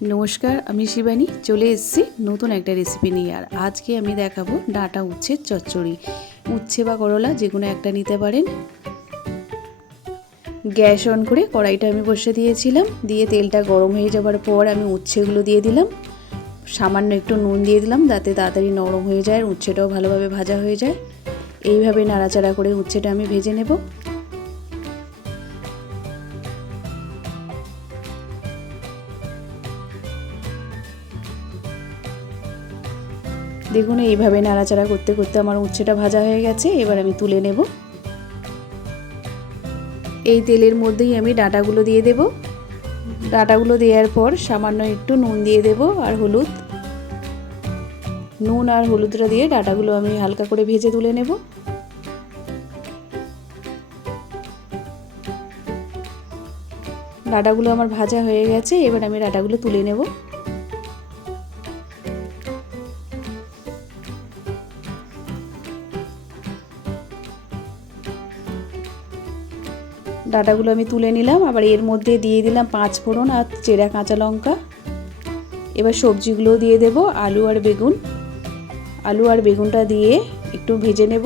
নমস্কার, আমি শিবানী চলে এসেছি নতুন একটা রেসিপি নিয়ে। আর আজকে আমি দেখাবো ডাঁটা উচ্ছের চচ্চড়ি। উচ্ছে বা করলা যে কোনো একটা নিতে পারেন। গ্যাস অন করে কড়াইটা আমি বসে দিয়েছিলাম, দিয়ে তেলটা গরম হয়ে যাবার পর আমি উচ্ছেগুলো দিয়ে দিলাম। সামান্য একটু নুন দিয়ে দিলাম যাতে তাড়াতাড়ি নরম হয়ে যায় আর উচ্ছেটাও ভালোভাবে ভাজা হয়ে যায়। এইভাবে নাড়াচাড়া করে উচ্ছেটা আমি ভেজে নেব। দেখুন এইভাবে নাড়াচাড়া করতে করতে আমার উচ্ছেটা ভাজা হয়ে গেছে। এবার আমি তুলে নেব। এই তেলের মধ্যেই আমি ডাঁটাগুলো দিয়ে দেব। ডাঁটাগুলো দেওয়ার পর সামান্য একটু নুন দিয়ে দেব আর হলুদ। নুন আর হলুদটা দিয়ে ডাঁটাগুলো আমি হালকা করে ভেজে তুলে নেব। ডাঁটাগুলো আমার ভাজা হয়ে গেছে, এবার আমি ডাঁটাগুলো তুলে নেব। ডাঁটাগুলো আমি তুলে নিলাম। আবার এর মধ্যে দিয়ে দিলাম 5 ফোড়ন আর চেরা কাঁচা লঙ্কা। এবার সবজিগুলো দিয়ে দেব। আলু আর বেগুনটা দিয়ে একটু ভেজে নেব।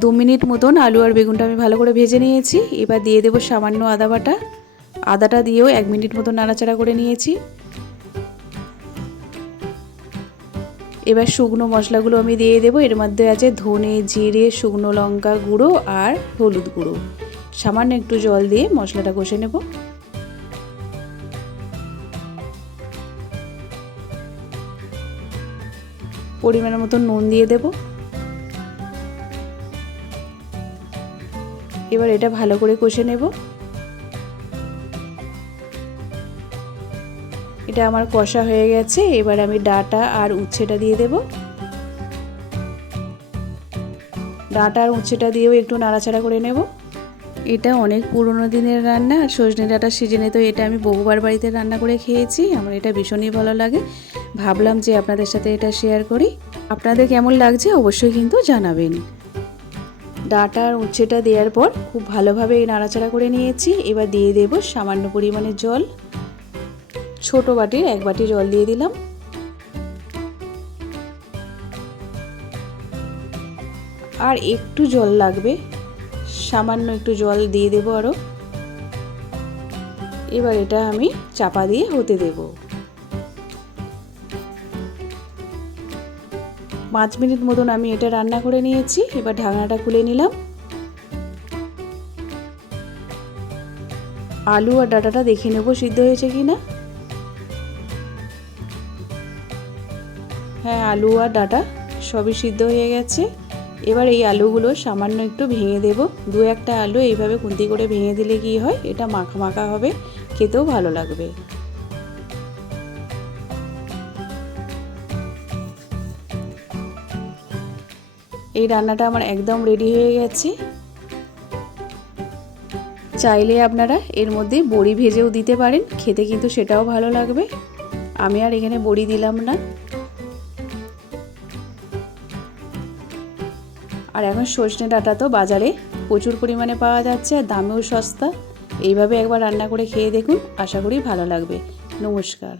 দু মিনিট মতন আলু আর বেগুনটা আমি ভালো করে ভেজে নিয়েছি। এবার দিয়ে দেব সামান্য আদা বাটা। আদাটা দিয়েও 1 মিনিট মতো নাড়াচাড়া করে নিয়েছি। এবার শুকনো মশলাগুলো আমি দিয়ে দেবো। এর মধ্যে আছে ধনে, জিরে, শুকনো লঙ্কা গুঁড়ো আর হলুদ গুঁড়ো। সামান্য একটু জল দিয়ে মশলাটা কষে নেব। পরিমাণ মতো নুন দিয়ে দেব। এবার এটা ভালো করে কষে নেব। এটা আমার কষা হয়ে গেছে। এবার আমি ডাঁটা আর উচ্ছেটা দিয়ে দেব। ডাঁটা আর উচ্ছেটা দিয়েও একটু নাড়াচাড়া করে নেব। এটা অনেক পুরনো দিনের রান্না আর সজনে ডাঁটার সিজনে তো এটা আমি বহুবার বাড়িতে রান্না করে খেয়েছি। আমার এটা ভীষণই ভালো লাগে। ভাবলাম যে আপনাদের সাথে এটা শেয়ার করি। আপনাদের কেমন লাগছে অবশ্যই কিন্তু জানাবেন। ডাঁটা আর উচ্ছেটা দেওয়ার পর খুব ভালোভাবে নাড়াচাড়া করে নিয়েছি। এবার দিয়ে দেব সামান্য পরিমাণে জল। ছোট বাটির 1 বাটি জল দিয়ে দিলাম। আর একটু জল লাগবে, সামান্য একটু জল দিয়ে দেব আরও। এবার এটা আমি চাপা দিয়ে হতে দেব। 5 মিনিট মতন আমি এটা রান্না করে নিয়েছি। এবার ঢাকনাটা খুলে নিলাম। আলু আর ডাঁটাটা দেখে নেব সিদ্ধ হয়েছে কিনা। হ্যাঁ, আলু আর ডাঁটা সবই সিদ্ধ হয়ে গেছে। এবার এই আলুগুলো সামান্য একটু ভেঙে দেব। 2-1টা আলু এইভাবে খুন্তি করে ভেঙে দিলে কি হয়, এটা মাখা মাখা হবে, খেতেও ভালো লাগবে। এই রান্নাটা আমার একদম রেডি হয়ে গেছে। চাইলে আপনারা এর মধ্যে বড়ি ভেজেও দিতে পারেন, খেতে কিন্তু সেটাও ভালো লাগবে। আমি আর এখানে বড়ি দিলাম না। আর এখন সজনে ডাঁটা তো বাজারে প্রচুর পরিমাণে পাওয়া যাচ্ছে আর দামেও সস্তা। এইভাবে একবার রান্না করে খেয়ে দেখুন, আশা করি ভালো লাগবে। নমস্কার।